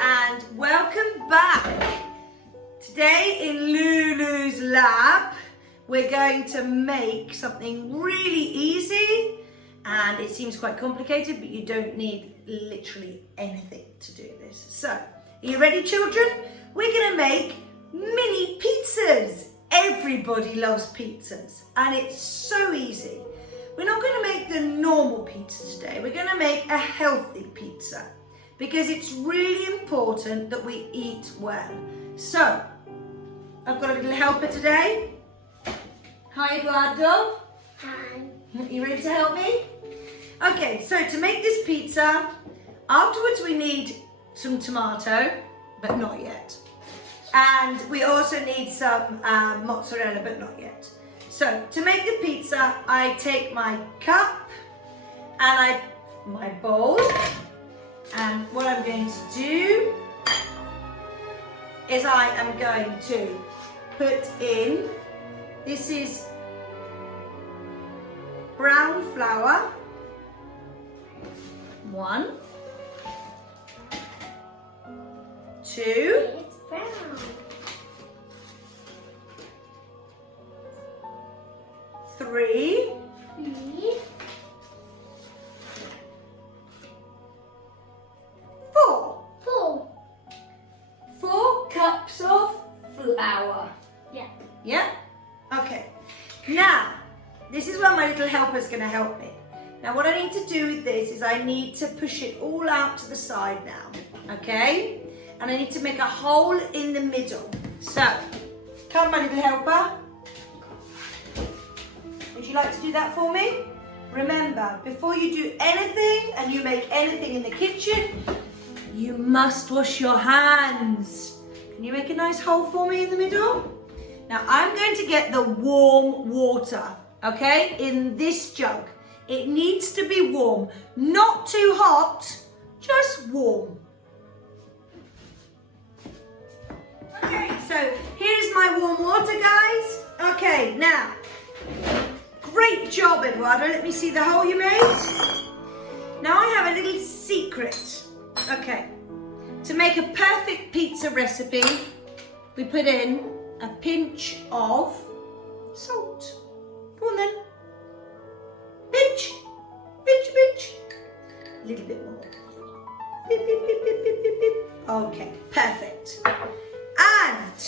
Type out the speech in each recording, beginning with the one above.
and welcome back. Today in Lulu's lab, we're going to make something really easy, and it seems quite complicated, but you don't need literally anything to do this. So, are you ready, children? We're gonna make mini pizzas. Everybody loves pizzas, and it's so easy. We're not gonna make the normal pizza today. We're gonna make a healthy pizza because it's really important that we eat well. So, I've got a little helper today. Hi, Eduardo. Hi. You ready to help me? Okay, so to make this pizza, afterwards we need some tomato, but not yet. And we also need some mozzarella, but not yet. So to make the pizza, I take my cup and my bowl, and what I'm going to do is I am going to put in, this is brown flour, 1, 2, It's brown. 3, 4. 4 cups of flour. Yeah. Yeah? Okay. Now, this is where my little helper's going to help me. Now, what I need to do with this is I need to push it all out to the side now. Okay? And I need to make a hole in the middle. So, come my little helper. Would you like to do that for me? Remember, before you do anything and you make anything in the kitchen, you must wash your hands. Can you make a nice hole for me in the middle? Now I'm going to get the warm water, okay, in this jug. It needs to be warm, not too hot, just warm. Okay, so here's my warm water, guys. Okay, now, great job, Eduardo. Let me see the hole you made. Now I have a little secret. Okay, to make a perfect pizza recipe, we put in a pinch of salt. Go on then. Pinch, pinch, pinch. A little bit more. Beep, beep, beep, beep, beep, beep, beep. Okay, perfect. And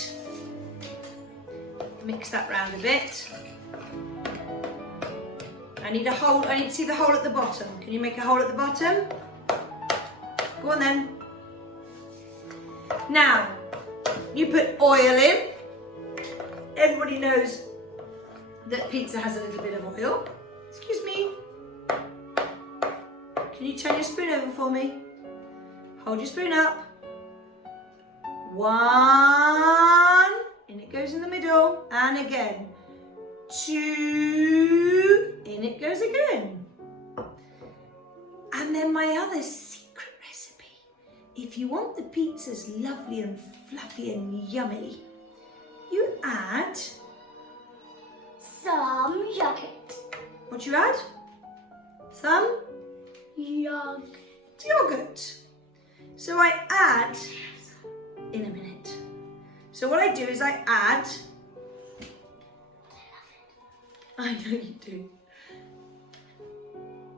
mix that round a bit. I need a hole, I need to see the hole at the bottom. Can you make a hole at the bottom? Go on then. Now, you put oil in. Everybody knows that pizza has a little bit of oil. Excuse me. Can you turn your spoon over for me? Hold your spoon up. 1, in it goes in the middle, and again. 2, in it goes again. And then my other secret recipe. If you want the pizzas lovely and fluffy and yummy, you add Some yogurt. what you add? Some yogurt. So I add in a minute. So what I do is I add. I know you do.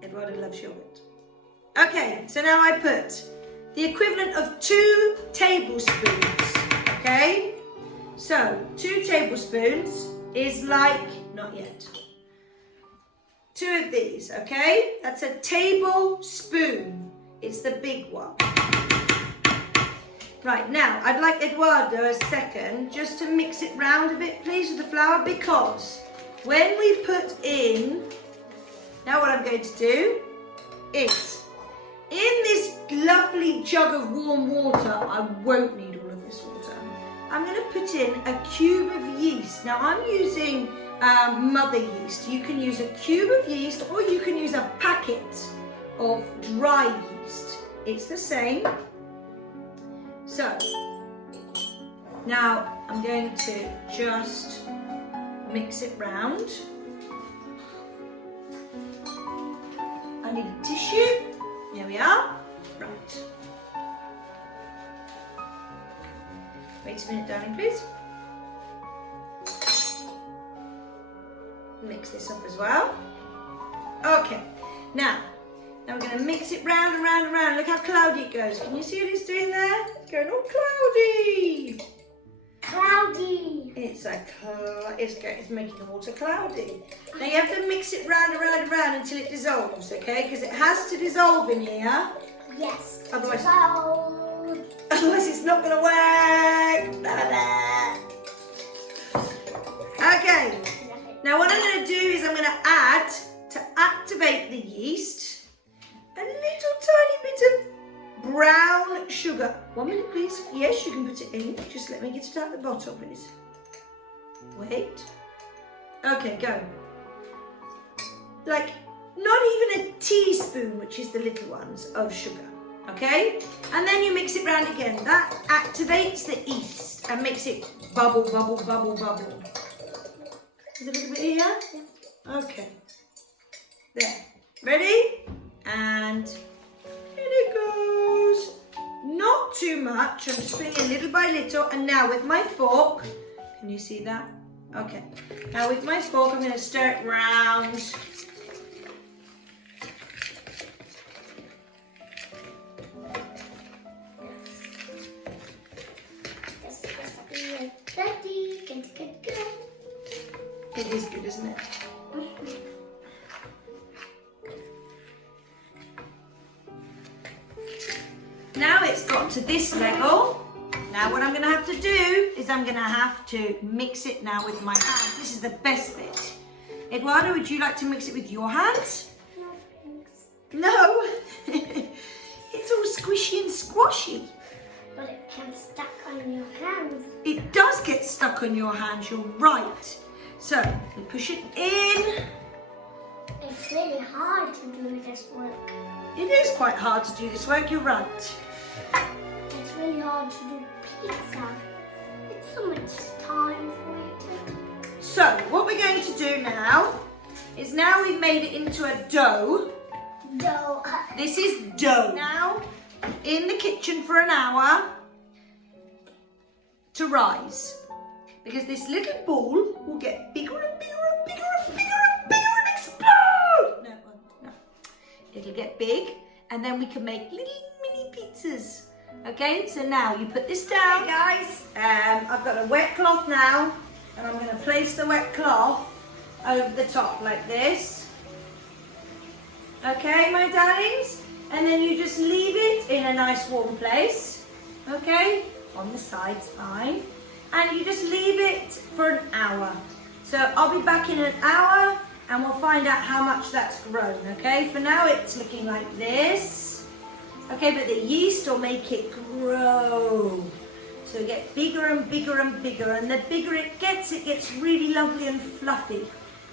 Eduardo loves yogurt. Okay, so now I put the equivalent of 2 tablespoons. Okay, so 2 tablespoons is like, not yet, 2 of these, okay? That's a tablespoon. It's the big one. Right, now I'd like Eduardo a second just to mix it round a bit, please, with the flour, because when we put in, now what I'm going to do is, in this lovely jug of warm water, I won't need all of this water, I'm going to put in a cube of yeast. Now I'm using mother yeast. You can use a cube of yeast or you can use a packet of dry yeast. It's the same. So, now I'm going to just mix it round. I need a tissue. Here we are. Right. Wait a minute, darling, please. Mix this up as well. Okay, now we're going to mix it round and round and round. Look how cloudy it goes. Can you see what it's doing there? It's going all cloudy. Cloudy. It's making the water cloudy. Now you have to mix it round and round and round until it dissolves, okay? Because it has to dissolve in here. Yes. Otherwise Dissolve. it's not going to work. Okay. Now what I'm going to do is I'm going to add, to activate the yeast, a little tiny bit of brown sugar. 1 minute, please. Yes, you can put it in. Just let me get it out the bottle, please. Wait. Okay, go. Like, not even a teaspoon, which is the little ones, of sugar. Okay? And then you mix it round again. That activates the yeast and makes it bubble, bubble, bubble, bubble. A little bit here? Yeah. Okay. There. Ready? And in it goes. Not too much. I'm just putting it little by little. And now with my fork, can you see that? Okay. Now with my fork, I'm going to stir it round. It is good, isn't it? Now it's got to this level. Now what I'm going to have to do is I'm going to have to mix it now with my hands. This is the best bit. Eduardo, would you like to mix it with your hands? No, thanks. No. It's all squishy and squashy. But it can stuck on your hands. It does get stuck on your hands, you're right. So, we push it in. It's really hard to do this work. It is quite hard to do this work, you're right. It's really hard to do pizza. It's so much time for it. So, what we're going to do now is now we've made it into a dough. Dough. This is dough. Now, in the kitchen for an hour to rise. Because this little ball will get bigger and bigger and bigger and bigger and bigger and explode. No, it won't. No. It'll get big and then we can make little mini pizzas. Okay, so now you put this down. Okay, guys, I've got a wet cloth now and I'm going to place the wet cloth over the top like this. Okay, my darlings? And then you just leave it in a nice warm place. Okay, on the sides, fine. And you just leave it for an hour. So I'll be back in an hour and we'll find out how much that's grown, okay? For now it's looking like this. Okay, but the yeast will make it grow. So it gets bigger and bigger and bigger, and the bigger it gets really lovely and fluffy.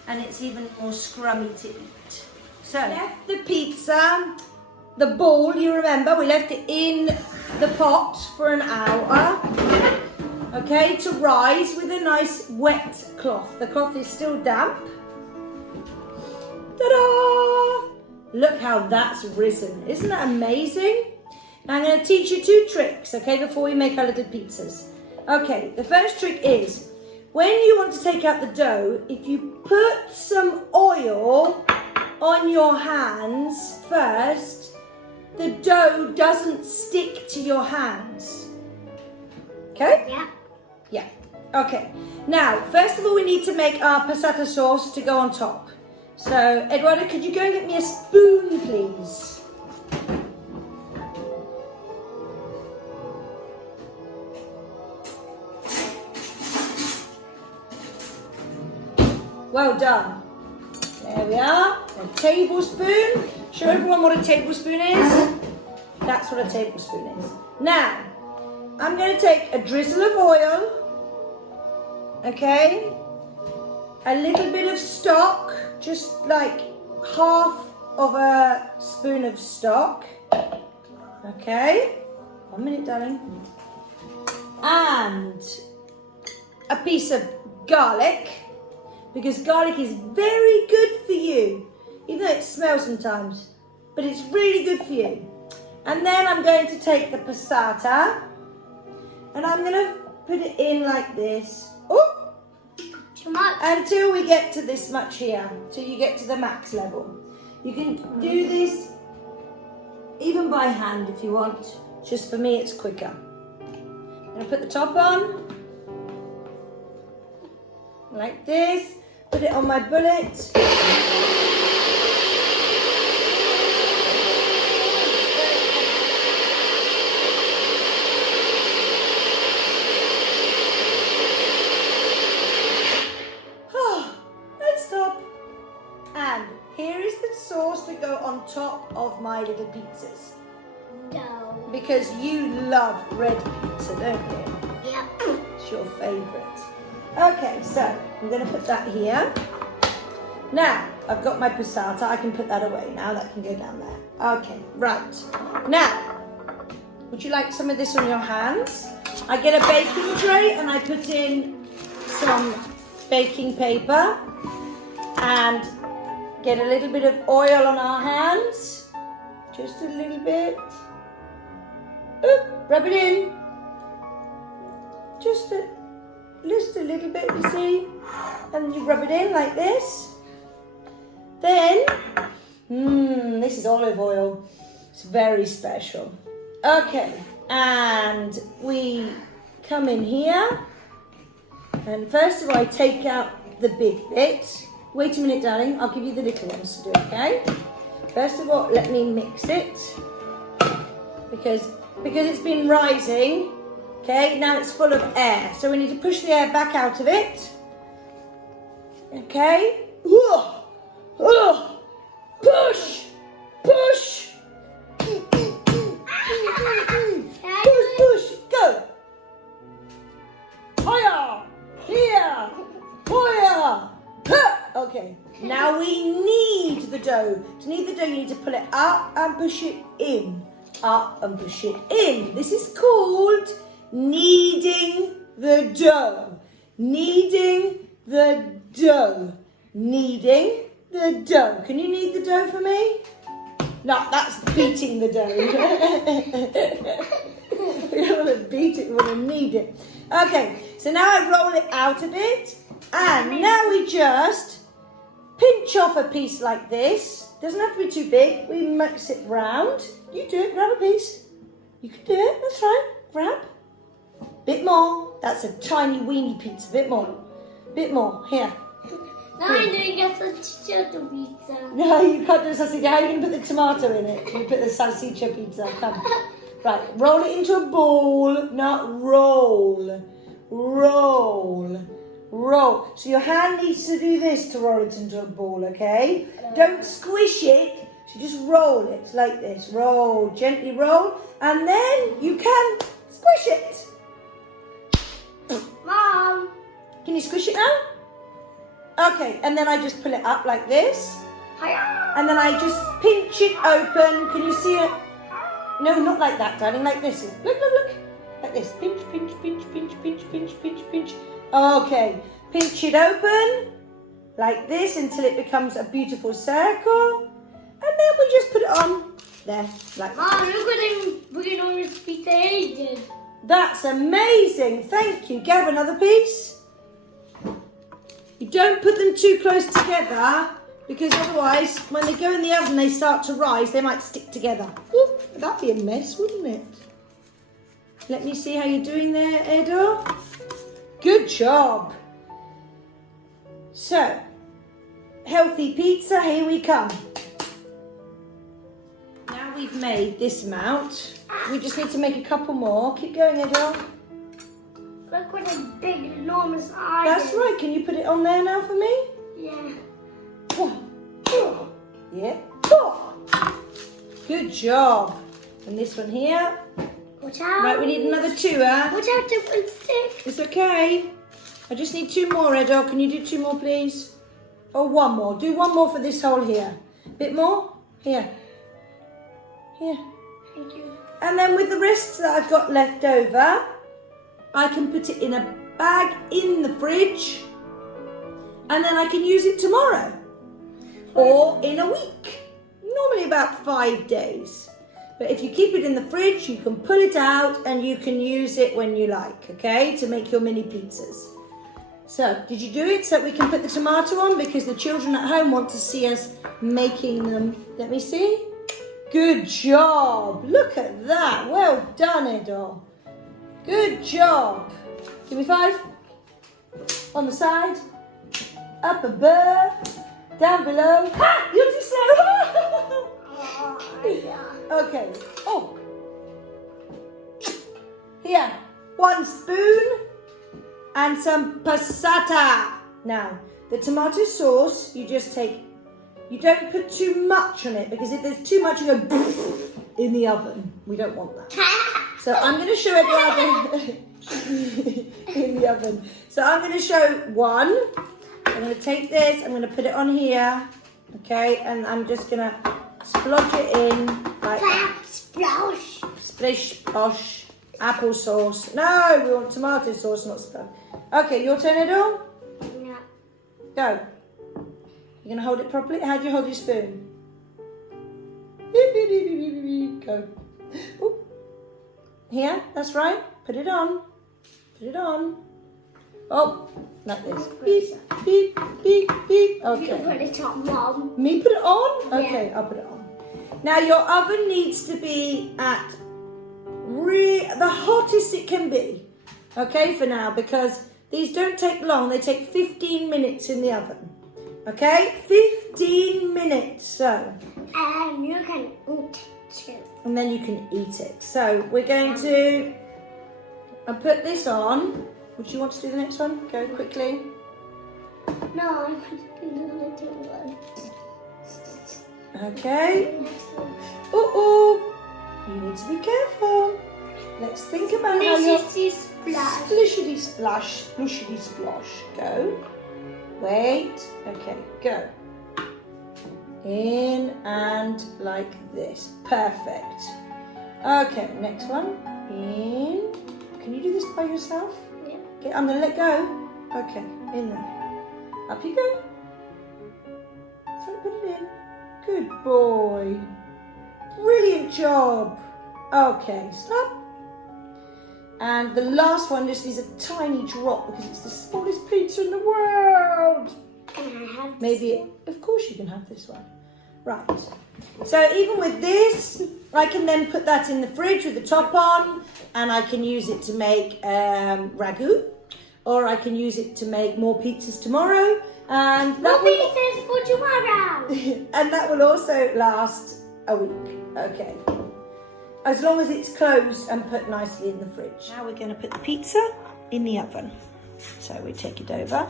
And it's even more scrummy to eat. So, left the pizza, the ball, you remember, we left it in the pot for an hour. Okay, to rise with a nice wet cloth. The cloth is still damp. Ta-da! Look how that's risen. Isn't that amazing? Now I'm going to teach you 2 tricks, okay, before we make our little pizzas. Okay, the first trick is, when you want to take out the dough, if you put some oil on your hands first, the dough doesn't stick to your hands. Okay? Yeah. Yeah. Okay. Now, first of all, we need to make our passata sauce to go on top. So, Eduardo, could you go and get me a spoon, please? Well done. There we are. A tablespoon. Show everyone what a tablespoon is. That's what a tablespoon is. Now, I'm going to take a drizzle of oil, okay, a little bit of stock, just like half of a spoon of stock, okay, 1 minute, darling, and a piece of garlic, because garlic is very good for you, even though it smells sometimes, but it's really good for you. And then I'm going to take the passata, and I'm going to put it in like this. Oh, Too much. until we get to this much here, till you get to the max level. You can do this even by hand if you want. Just for me, it's quicker. I'm gonna put the top on, like this. Put it on my bullet. Let's stop. And here is the sauce to go on top of my little pizzas. No. Because you love red pizza, don't you? Yeah. It's your favourite. Okay, so I'm going to put that here. Now, I've got my passata. I can put that away now. That can go down there. Okay, right. Now, would you like some of this on your hands? I get a baking tray and I put in some baking paper and get a little bit of oil on our hands. Just a little bit. Oop, rub it in. Just a little bit, you see. And you rub it in like this. Then, this is olive oil. It's very special. Okay, and we come in here. And first of all, I take out the big bit. Wait a minute, darling. I'll give you the little ones to do, okay? First of all, let me mix it. Because it's been rising, okay? Now it's full of air. So we need to push the air back out of it. Okay? Push! Push! Push! Go! Hiya! Here! Hiya! Okay, now we knead the dough. To knead the dough, you need to pull it up and push it in. Up and push it in. This is called kneading the dough. Kneading the dough. Kneading the dough. Can you knead the dough for me? No, that's beating the dough. We don't want to beat it, we want to knead it. Okay, so now I roll it out a bit. And now we just pinch off a piece like this. Doesn't have to be too big. We mix it round. You do it, grab a piece. You can do it, that's right. Grab. Bit more. That's a tiny weeny pizza. Bit more. Bit more. Here. Now I'm doing a salsiccia pizza. No, you can't do a salsiccia. How are you going to put the tomato in it? You put the salsiccia pizza. Come. Right, roll it into a ball. Not roll. Roll. Roll. So your hand needs to do this to roll it into a ball, okay? Don't squish it. So just roll it like this. Roll. Gently roll. And then you can squish it. Mom. Can you squish it now? Okay, and then I just pull it up like this. And then I just pinch it open. Can you see it? No, not like that, darling. Like this. Look, look, look. Like this. Pinch, pinch, pinch, pinch, pinch, pinch, pinch, pinch. Okay. Pinch it open. Like this until it becomes a beautiful circle. And then we just put it on there. Like Mom, look what I'm putting on this pizza ages. That's amazing. Thank you. Gab, another piece. You don't put them too close together because otherwise when they go in the oven they start to rise, they might stick together. Ooh, that'd be a mess, wouldn't it? Let me see how you're doing there, Edo. Good job. So, healthy pizza, here we come. Now we've made this amount. We just need to make a couple more. Keep going, Edo. Look what a big, enormous eye. That's right. Can you put it on there now for me? Yeah. Yeah. Good job. And this one here. Watch out. Right, we need another two, huh? Watch out, different stick. It's okay. I just need two more, Edo. Can you do two more, please? Oh, one more. Do one more for this hole here. Bit more? Here. Here. Thank you. And then with the rest that I've got left over, I can put it in a bag in the fridge and then I can use it tomorrow or in a week. Normally about 5 days. But if you keep it in the fridge, you can pull it out and you can use it when you like, okay, to make your mini pizzas. So, did you do it so we can put the tomato on? Because the children at home want to see us making them. Let me see. Good job. Look at that. Well done, Edo. Good job. Give me 5. On the side. Up above. Down below. Ha! You're too slow. Okay. Oh. Here. 1 spoon. And some passata. Now, the tomato sauce, you just take, you don't put too much on it because if there's too much, you go in the oven. We don't want that. So I'm going to show Eduardo in the oven. So I'm going to show 1. I'm going to take this, I'm going to put it on here. Okay, and I'm just going to splodge it in like that. Splash. Splish, splash. Applesauce. No, we want tomato sauce, not splash. Okay, your turn, Edo. No. Go. You're going to hold it properly? How do you hold your spoon? Beep, beep, beep, beep, beep, beep. Go. Ooh. Here, that's right. Put it on. Put it on. Oh, like this. Beep, beep, beep, beep. Okay. You can put it on, Mom. Me put it on? Okay, Yeah. I'll put it on. Now, your oven needs to be at the hottest it can be. Okay, for now, because these don't take long. They take 15 minutes in the oven. Okay, 15 minutes. So. And you can eat too. And then you can eat it. So we're going to put this on. Would you want to do the next one? Go quickly. No, I want to do the little one. Okay. Next one. Uh-oh. You need to be careful. Let's think about how you're... Splishity splash. Splishity splash, splushity splosh. Go. Wait. Okay, go. In and like this. Perfect. Okay, next one. In. Can you do this by yourself? Yeah. Okay, I'm going to let go. Okay, in there. Up you go. So put it in. Good boy. Brilliant job. Okay, stop. And the last one just is a tiny drop because it's the smallest pizza in the world. Can I have Maybe, of course you can have this one. Right. So even with this, I can then put that in the fridge with the top on, and I can use it to make ragu, or I can use it to make more pizzas tomorrow, and that more pizzas for tomorrow. and that will also last a week. Okay. As long as it's closed and put nicely in the fridge. Now we're going to put the pizza in the oven. So we take it over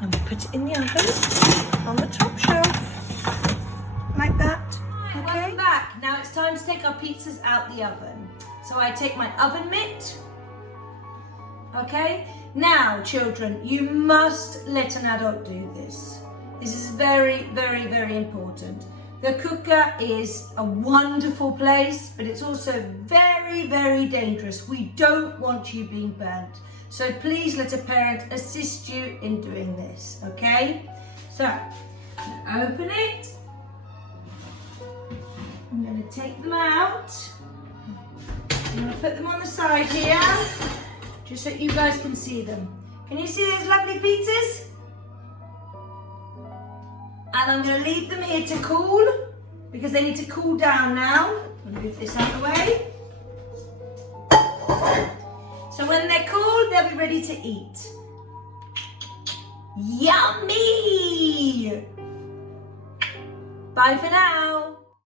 and we put it in the oven on the top shelf. Like that. Okay. Welcome back. Now it's time to take our pizzas out the oven. So I take my oven mitt. Okay. Now, children, you must let an adult do this. This is very, very, very important. The cooker is a wonderful place, but it's also very, very dangerous. We don't want you being burnt. So please let a parent assist you in doing this, okay? So, open it. I'm going to take them out. I'm going to put them on the side here, just so you guys can see them. Can you see those lovely pizzas? And I'm going to leave them here to cool, because they need to cool down now. I'm going to move this out of the way. So when they're cool, they'll be ready to eat. Yummy! Bye for now.